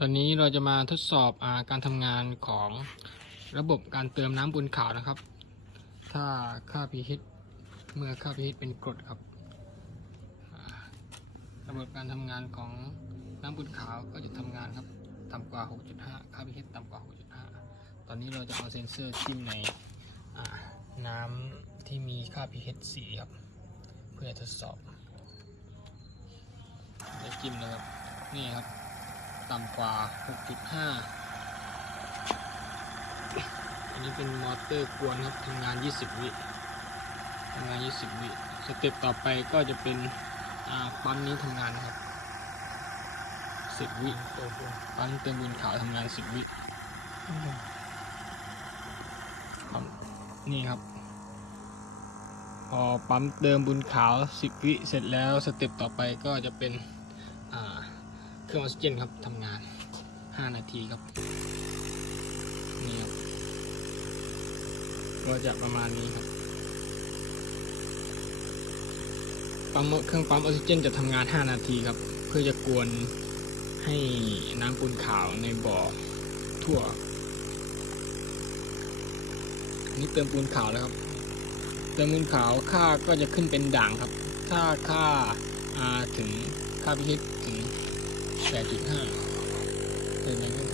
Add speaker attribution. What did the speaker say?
Speaker 1: ตอนนี้เราจะมาทดสอบอาการทำงานของระบบการเติมน้ำบนขาวนะครับ ถ้าค่า pH เมื่อค่า pH เป็นกรดครับ ระบบการทำงานของน้ำบนขาวก็จะทำงานครับต่ำกว่า 6.5 ค่า pH ต่ำกว่า 6.5 ตอนนี้เราจะเอาเซ็นเซอร์จิ้มในน้ำที่มีค่า pH 4ครับ เพื่อทดสอบจะจิ้มเลยครับ นี่ครับ ต่ำกว่า 6.5 อันนี้เป็นมอเตอร์กวนครับทำงาน 20 วิทำงาน 20 วิสเต็ปต่อไปก็จะเป็นปั๊มนี้ทำงานครับ 10 วิปั๊มเติมบุญขาวทำงาน 10 วินี่ครับพอปั๊มเติมบุญขาว 10 วิเสร็จแล้วสเต็ปต่อไปก็จะเป็นอ่า เครื่องออกซิเจนครับทำงาน 5 นาทีครับ นี่ครับก็จะประมาณนี้ครับ ปั๊มเครื่องปั๊มออกซิเจนจะทำงาน 5 นาทีครับ เพื่อจะกวนให้น้ำปูนขาวในบ่อทั่วนนี้เติมปูนขาวแล้วครับ เติมปูนขาวค่าก็จะขึ้นเป็นด่างครับ ถ้าค่าอ่าถึงค่าพิชิตถึง 8.5เติมในเ